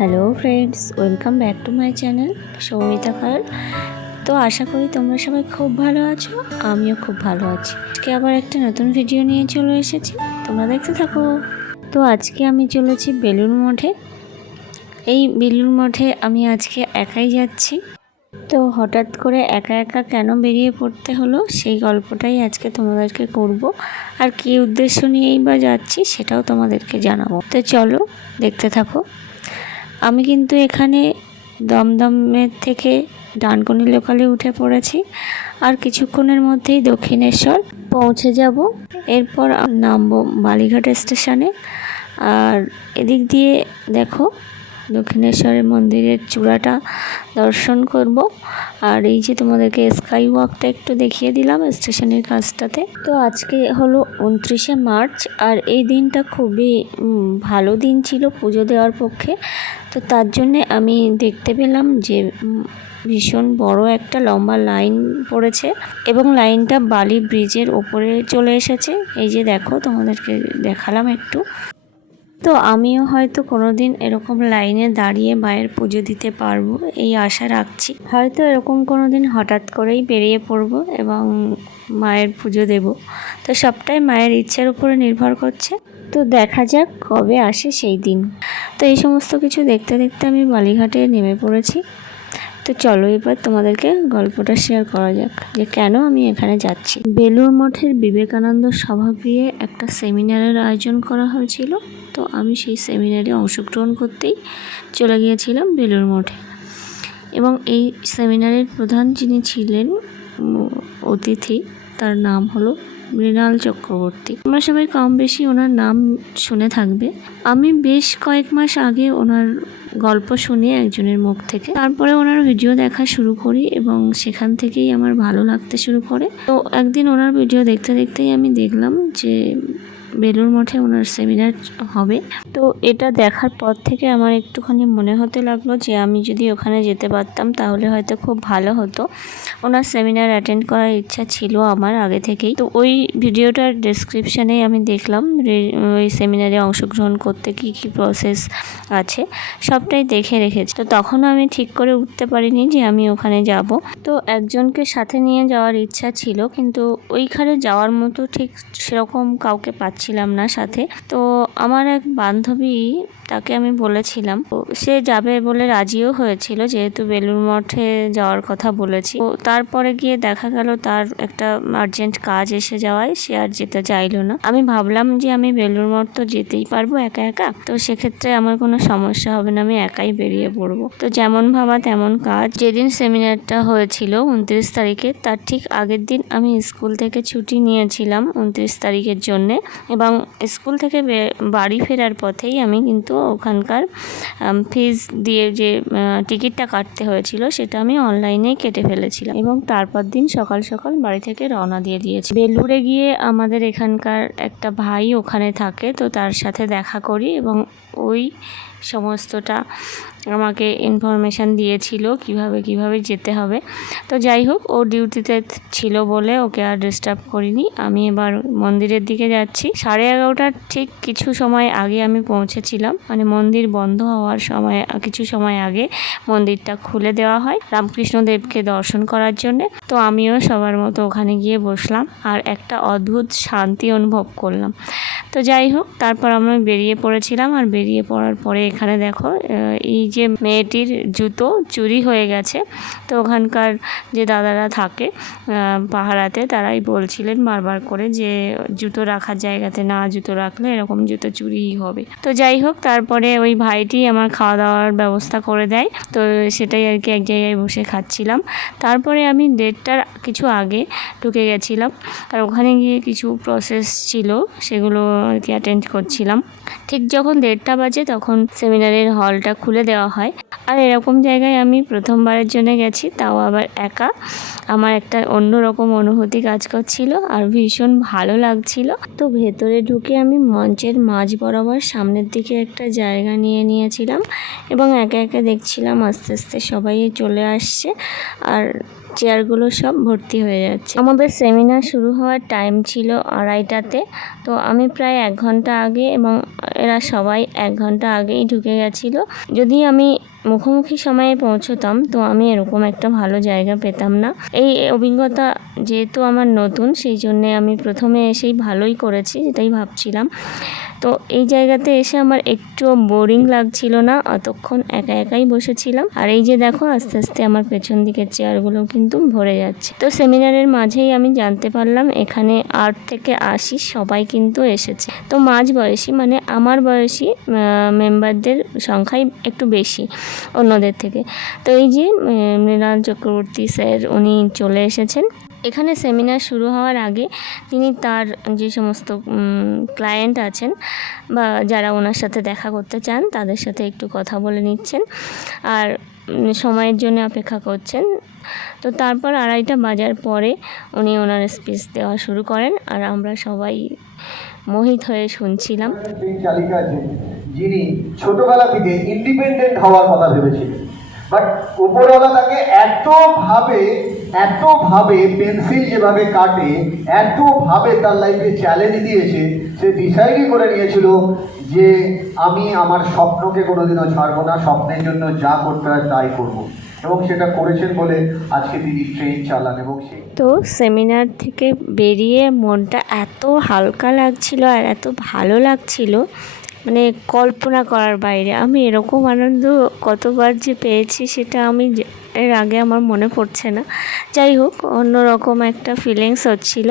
Hello friends, welcome back to my channel Soumita কার তো আশা করি তোমরা সবাই খুব ভালো আছো, আমিও খুব ভালো আছি। আজকে আবার একটা নতুন ভিডিও নিয়ে চলে এসেছি, তোমরা দেখতে থাকো। তো আজকে আমি চলেছি বেলুর মঠে। এই বেলুর মঠে আমি আজকে একাই যাচ্ছি। তো হঠাৎ করে একা একা কেন বেরিয়ে পড়তে হলো, সেই গল্পটাই আজকে তোমাদেরকে করব। আর কী উদ্দেশ্য নিয়েই বা যাচ্ছি সেটাও তোমাদেরকে জানাব। তো চলো দেখতে থাকো। আমি কিন্তু এখানে দমদমের থেকে ডানকুনি লোকালে উঠে পড়েছি। আর কিছুক্ষণের মধ্যেই দক্ষিণেশ্বর পৌঁছে যাব। এরপর নামব বালিঘাট স্টেশনে। আর এদিক দিয়ে দেখো দক্ষিণেশ্বরের মন্দিরের চূড়াটা দর্শন করব। আর এই যে তোমাদেরকে স্কাই ওয়াকটা একটু দেখিয়ে দিলাম স্টেশনের কাছটাতে তো আজকে হলো উনত্রিশে মার্চ, আর এই দিনটা খুবই ভালো দিন ছিল পুজো দেওয়ার পক্ষে। তো তার জন্যে আমি দেখতে পেলাম যে ভীষণ বড় একটা লম্বা লাইন পড়েছে এবং লাইনটা বালি ব্রিজের ওপরে চলে এসেছে। এই যে দেখো তোমাদেরকে দেখালাম একটু। তো আমিও হয়তো কোনোদিন এরকম লাইনে দাঁড়িয়ে মায়ের পুজো দিতে পারব, এই আশা রাখছি। হয়তো এরকম কোনো দিন হঠাৎ করেই বেরিয়ে পড়ব এবং মায়ের পুজো দেব। তো সবটাই মায়ের ইচ্ছার উপরে নির্ভর করছে। তো দেখা যাক কবে আসে সেই দিন। তো এই সমস্ত কিছু দেখতে দেখতে আমি বালিঘাটে নেমে পড়েছি। তো চলো এবার তোমাদেরকে গল্পটা শেয়ার করা যাক যে কেন আমি এখানে যাচ্ছি। বেলুর মঠের বিবেকানন্দ সভাগৃহে একটা সেমিনারের আয়োজন করা হয়েছিল। তো আমি সেই সেমিনারে অংশগ্রহণ করতেই চলে গিয়েছিলাম বেলুর মঠে। এবং এই সেমিনারের প্রধান যিনি ছিলেন অতিথি, তার নাম হলো মৃণাল চক্রবর্তী। তোমরা সবাই কম বেশি ওনার নাম শুনে থাকবে। আমি বেশ কয়েক মাস আগে ওনার গল্প শুনি একজনের মুখ থেকে। তারপরে ওনার ভিডিও দেখা শুরু করি এবং সেখান থেকেই আমার ভালো লাগতে শুরু করে। তো একদিন ওনার ভিডিও দেখতে দেখতেই আমি দেখলাম যে বেলুর মঠে ওনার সেমিনার হবে। তো এটা দেখার পর থেকে আমার একটুখানি মনে হতে লাগল যে আমি যদি ওখানে যেতে পারতাম তাহলে হয়তো খুব ভালো হতো। ওনার সেমিনার অ্যাটেন্ড করার ইচ্ছা ছিল আমার আগে থেকেই। তো ওই ভিডিওটার ডেসক্রিপশানে আমি দেখলাম ওই সেমিনারে অংশগ্রহণ করতে কি কি প্রসেস আছে, সবটাই দেখে রেখেছি। তো তখনও আমি ঠিক করে উঠতে পারিনি যে আমি ওখানে যাব। তো একজনকে সাথে নিয়ে যাওয়ার ইচ্ছা ছিল, কিন্তু ওইখানে যাওয়ার মতো ঠিক সেরকম কাউকে পাচ্ছিলাম না সাথে। তো আমার এক বান্ধবী তাকে আমি বলেছিলাম সে যাবে বলে রাজিও হয়েছিল যেহেতু বেলুর মঠে যাওয়ার কথা বলেছি। তো তারপরে গিয়ে দেখা গেল তার একটা আর্জেন্ট কাজ এসে যাওয়ায় সে আর যেতে চাইলো না। আমি ভাবলাম যে আমি বেলুর মঠ তো যেতেই পারব একা একা, তো সেক্ষেত্রে আমার কোনো সমস্যা হবে না, আমি একাই বেরিয়ে পড়ব। তো যেমন ভাবা তেমন কাজ। যেদিন সেমিনারটা হয়েছিল উনত্রিশ তারিখে, তার ঠিক আগের দিন আমি স্কুল থেকে ছুটি নিয়েছিলাম উনত্রিশ তারিখের জন্যে। এবং স্কুল থেকে বাড়ি ফেরার পথেই আমি কিন্তু ওখানকার ফিজ দিয়ে যে টিকিটটা কাটতে হয়েছিল সেটা আমি অনলাইনেই কেটে ফেলেছিলাম এবং তারপর দিন সকাল সকাল বাড়ি থেকে রওনা দিয়ে দিয়েছি। বেলুড়ে গিয়ে আমাদের এখানকার একটা ভাই ওখানে থাকে তো তার সাথে দেখা করি এবং ওই সমস্তটা আমাকে ইনফরমেশান দিয়েছিল কীভাবে কীভাবে যেতে হবে। তো যাই হোক, ও ডিউটিতে ছিল বলে ওকে আর ডিস্টার্ব করিনি। আমি এবার মন্দিরের দিকে যাচ্ছি। সাড়ে এগারোটার ঠিক কিছু সময় আগে আমি পৌঁছেছিলাম। মানে মন্দির বন্ধ হওয়ার সময়, কিছু সময় আগে মন্দিরটা খুলে দেওয়া হয় রামকৃষ্ণদেবকে দর্শন করার জন্যে। তো আমিও সবার মতো ওখানে গিয়ে বসলাম আর একটা অদ্ভুত শান্তি অনুভব করলাম। তো যাই হোক, তারপর আমরা বেরিয়ে পড়েছিলাম। আর বেরিয়ে পড়ার পরে এখানে দেখো এই যে মেয়েটির জুতো চুরি হয়ে গেছে, তো ওখানকার যে দাদারা থাকে পাহারাতে তারাই বলছিলেন বারবার করে যে জুতো রাখার জায়গাতে না জুতো রাখলে এরকম জুতো চুরিই হবে। তো যাই হোক, তারপরে ওই ভাইটি আমার খাওয়া দাওয়ার ব্যবস্থা করে দেয়, তো সেটাই আর কি এক জায়গায় বসে খাচ্ছিলাম। তারপরে আমি দেড়টার কিছু আগে ঢুকে গেছিলাম, আর ওখানে গিয়ে কিছু প্রসেস ছিল, সেগুলো আর কি অ্যাটেন্ড করছিলাম। ঠিক যখন দেড়টা বাজে, তখন সেমিনারের হলটা খুলে দেওয়া হয়। আর এরকম জায়গায় আমি প্রথমবারের জন্য গেছি, তাও আবার একা। আমার একটা অন্যরকম অনুভূতি কাজ করছিল আর ভীষণ ভালো লাগছিল। তো ভেতরে ঢুকে আমি মঞ্চের মাঝ বরাবর সামনের দিকে একটা জায়গা নিয়ে নিয়েছিলাম এবং একে একে দেখছিলাম আস্তে আস্তে সবাই চলে আসছে। আর চেয়ারগুলো সব ভর্তি হয়ে যাচ্ছে। আমাদের সেমিনার শুরু হওয়ার টাইম ছিল আড়াইটাতে। তো আমি প্রায় এক ঘণ্টা আগে এবং এরা সবাই এক ঘণ্টা আগেই ঢুকে গেছিল। যদি আমি মুখোমুখি সময়ে পৌঁছতাম, তো আমি এরকম একটা ভালো জায়গা পেতাম না। এই অভিজ্ঞতা যেহেতু আমার নতুন, সেই জন্যে আমি প্রথমে এসেই ভালোই করেছি এটাই ভাবছিলাম। তো এই জায়গাতে এসে আমার একটুও বোরিং লাগছিল না, অতক্ষণ একা একাই বসেছিলাম। আর এই যে দেখো, আস্তে আস্তে আমার পেছন দিকের চেয়ারগুলো কিন্তু ভরে যাচ্ছে। তো সেমিনারের মাঝেই আমি জানতে পারলাম, এখানে আট থেকে আশি সবাই কিন্তু এসেছে। তো মাঝ বয়সী মানে আমার বয়সী মেম্বারদের সংখ্যাই একটু বেশি। অন্যদের থেকে। তো এই যে মৃণাল চক্রবর্তী স্যার উনি চলে এসেছেন। এখানে সেমিনার শুরু হওয়ার আগে তিনি তার যে সমস্ত ক্লায়েন্ট আছেন বা যারা ওনার সাথে দেখা করতে চান, তাদের সাথে একটু কথা বলে নিচ্ছেন আর সময়ের জন্য অপেক্ষা করছেন। তো তারপর আড়াইটা বাজার পরে উনি ওনার স্পিচ দেওয়া শুরু করেন আর আমরা সবাই মোহিত হয়ে শুনছিলাম। যিনি ছোটবেলা থেকে ইন্ডিপেন্ডেন্ট হওয়ার কথা ভেবেছিলেন। বাট উপরওয়ালা তাকে এত ভাবে এত ভাবে পেন্সিল যেভাবে কাটে এত ভাবে তার লাইফে চ্যালেঞ্জ দিয়েছে, সে ডিসাইডই করে নিয়েছিল যে আমি আমার স্বপ্নকে কোনোদিনও ছাড়বো না, স্বপ্নের জন্য যা করতে হয় তাই করব। এবং সেটা করেছেন বলে আজকে তিনি ট্রেন চালান এবং তো সেমিনার থেকে বেরিয়ে মনটা এত হালকা লাগছিল আর এত ভালো লাগছিল মানে কল্পনা করার বাইরে। আমি এরকম আনন্দ কতবার যে পেয়েছি সেটা আমি এর আগে আমার মনে পড়ছে না। যাই হোক, অন্যরকম একটা ফিলিংস হচ্ছিল।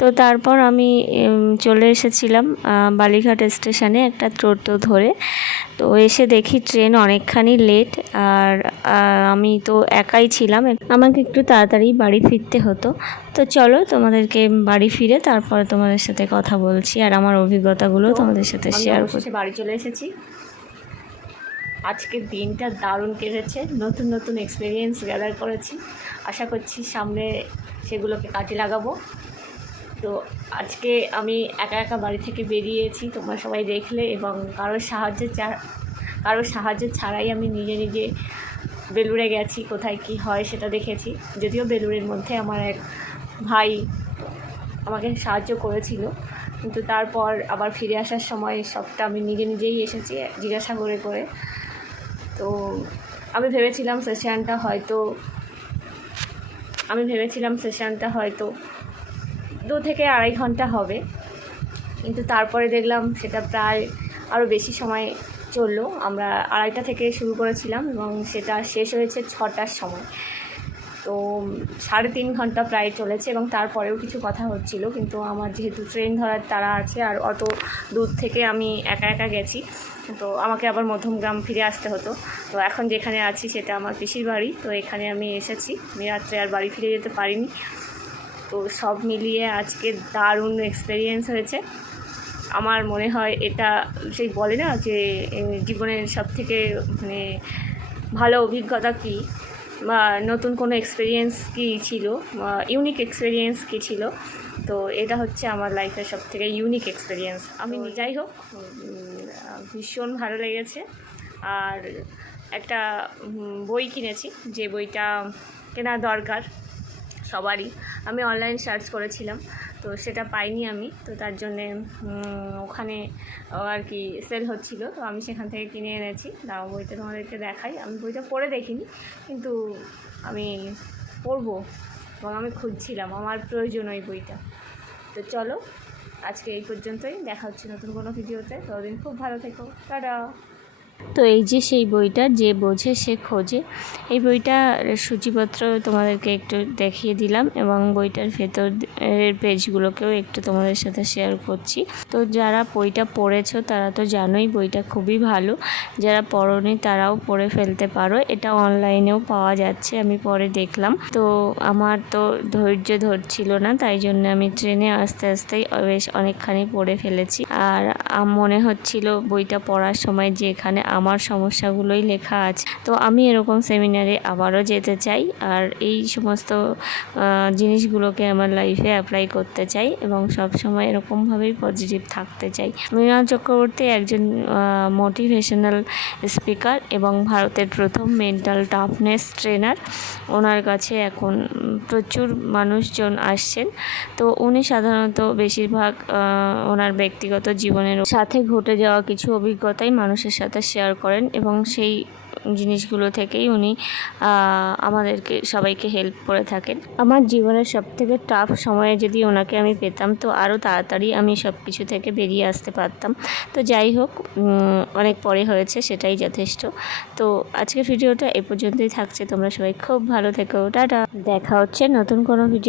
তো তারপর আমি চলে এসেছিলাম বালিঘাট স্টেশনে একটা টোটো ধরে। তো এসে দেখি ট্রেন অনেকখানি লেট আর আমি তো একাই ছিলাম। আমাকে একটু তাড়াতাড়ি বাড়ি ফিরতে হতো। তো চলো তোমাদেরকে বাড়ি ফিরে তারপরে তোমাদের সাথে কথা বলছি আর আমার অভিজ্ঞতাগুলো তোমাদের সাথে শেয়ার করছি বাড়ি চলে এসেছি। আজকের দিনটা দারুণ কেটেছে নতুন নতুন এক্সপিরিয়েন্স গ্যাদার করেছি। আশা করছি সামনে সেগুলোকে কাজে লাগাবো। তো আজকে আমি একা একা বাড়ি থেকে বেরিয়েছি, তোমরা সবাই দেখলে এবং কারোর সাহায্য চা- কারোর সাহায্য ছাড়াই আমি নিজে নিজে বেলুড়ে গেছি, কোথায় কি হয় সেটা দেখেছি। যদিও বেলুড়ের মধ্যে আমার এক ভাই আমাকে সাহায্য করেছিল, কিন্তু তারপর আবার ফিরে আসার সময় সবটা আমি নিজে নিজেই এসেছি জিজ্ঞাসা করে করে। তো আমি ভেবেছিলাম সেশনটা হয়তো, আমি ভেবেছিলাম সেশনটা হয়তো দু থেকে আড়াই ঘণ্টা হবে। কিন্তু তারপরে দেখলাম সেটা প্রায় আরও বেশি সময় চলল। আমরা আড়াইটা থেকে শুরু করেছিলাম এবং সেটা শেষ হয়েছে ছটার সময়। তো সাড়ে তিন ঘণ্টা প্রায় চলেছে এবং তারপরেও কিছু কথা হচ্ছিল। কিন্তু আমার যেহেতু ট্রেন ধরার তারা আছে আর অত দূর থেকে আমি একা একা গেছি, তো আমাকে আবার মধ্যমগ্রাম ফিরে আসতে হতো। তো এখন যেখানে আছি সেটা আমার পিসির বাড়ি। তো এখানে আমি এসেছি। আমি রাত্রে আর বাড়ি ফিরে যেতে পারিনি। তো সব মিলিয়ে আজকে দারুণ এক্সপিরিয়েন্স হয়েছে। আমার মনে হয় এটা সেই বলে না যে জীবনের সব থেকে মানে ভালো অভিজ্ঞতা কী? বা নতুন কোনো এক্সপিরিয়েন্স কী ছিল? ইউনিক এক্সপিরিয়েন্স কী ছিল? তো এটা হচ্ছে আমার লাইফের সব থেকে ইউনিক এক্সপিরিয়েন্স আমি যাই হোক ভীষণ ভালো লেগেছে। আর একটা বই কিনেছি যে বইটা কেনা দরকার। সবারই। আমি অনলাইন সার্চ করেছিলাম, তো সেটা পাইনি আমি। তো তার জন্যে ওখানে আর কি সেল হচ্ছিল। তো আমি সেখান থেকে কিনে এনেছি। দাও, বইটা তোমাদেরকে দেখাই। আমি বইটা পড়ে দেখিনি, কিন্তু আমি পড়ব এবং আমি খুঁজছিলাম। আমার প্রয়োজন ওই বইটা। তো চলো, আজকে এই পর্যন্তই। দেখা হচ্ছে নতুন কোনো ভিডিওতে ততদিন খুব ভালো থেকো। টাটা! তো এই যে সেই বইটা, যে বোঝে সে খোঁজে। এই বইটার সূচিপত্র তোমাদেরকে একটু দেখিয়ে দিলাম এবং বইটার ভেতর পেজগুলোকেও একটু তোমাদের সাথে শেয়ার করছি। তো যারা বইটা পড়েছো, তারা তো জানোই বইটা খুবই ভালো। যারা পড়োনি, তারাও পড়ে ফেলতে পারো। এটা অনলাইনেও পাওয়া যাচ্ছে, আমি পরে দেখলাম। তো আমার তো ধৈর্য ধরছিল না, তাই জন্য আমি ট্রেনে আস্তে আস্তেই বেশ অনেকখানি পড়ে ফেলেছি। আর মনে হচ্ছিল বইটা পড়ার সময় যে এখানে আমার সমস্যাগুলোই লেখা আছে। তো আমি এরকম সেমিনারে আবারও যেতে চাই আর এই সমস্ত জিনিসগুলোকে আমার লাইফে অ্যাপ্লাই করতে চাই এবং সব সময় এরকমভাবেই পজিটিভ থাকতে চাই। মৃণাল চক্রবর্তী একজন মোটিভেশনাল স্পিকার এবং ভারতের প্রথম মেন্টাল টাফনেস ট্রেনার ওনার কাছে এখন প্রচুর মানুষজন আসছেন। তো উনি সাধারণত বেশিরভাগ ওনার ব্যক্তিগত জীবনের সাথে ঘটে যাওয়া কিছু অভিজ্ঞতাই মানুষের সাথে শেয়ার করেন এবং সেই জিনিসগুলো থেকেই উনি আমাদেরকে সবাইকে হেল্প করে থাকেন। আমার জীবনের সব থেকে টাফ সময়ে যদি ওনাকে আমি পেতাম, তো আরও তাড়াতাড়ি আমি সব কিছু থেকে বেরিয়ে আসতে পারতাম। তো যাই হোক অনেক পরে হয়েছে, সেটাই যথেষ্ট। তো আজকের ভিডিওটা এ পর্যন্তই থাকছে। তোমরা সবাই খুব ভালো থেকো। টাটা। দেখা হচ্ছে নতুন কোনো ভিডিও